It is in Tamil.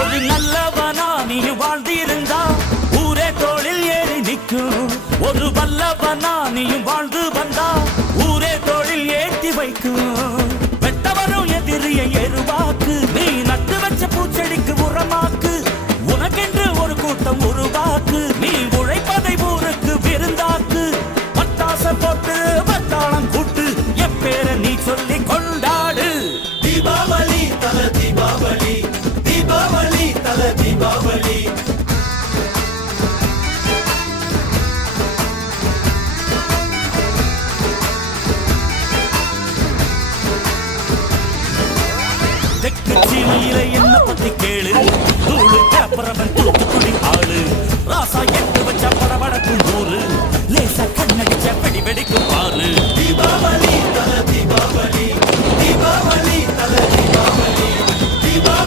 ஒரு நல்லவனா நீ வாழ்ந்திருந்தா ஊரே தோளில் ஏறி நிற்கும். ஒரு வல்லவனா நீயும் வாழ்ந்து வந்தா ஊரே தோளில் ஏற்றி வைக்கும். வெட்டவரும் எதிரியை எருவாக்கு, நீ நட்டு வச்ச பூச்செடிக்கு உரமாக்கு. உனக்கென்று ஒரு கூட்டம் உருவாக்கு, நீ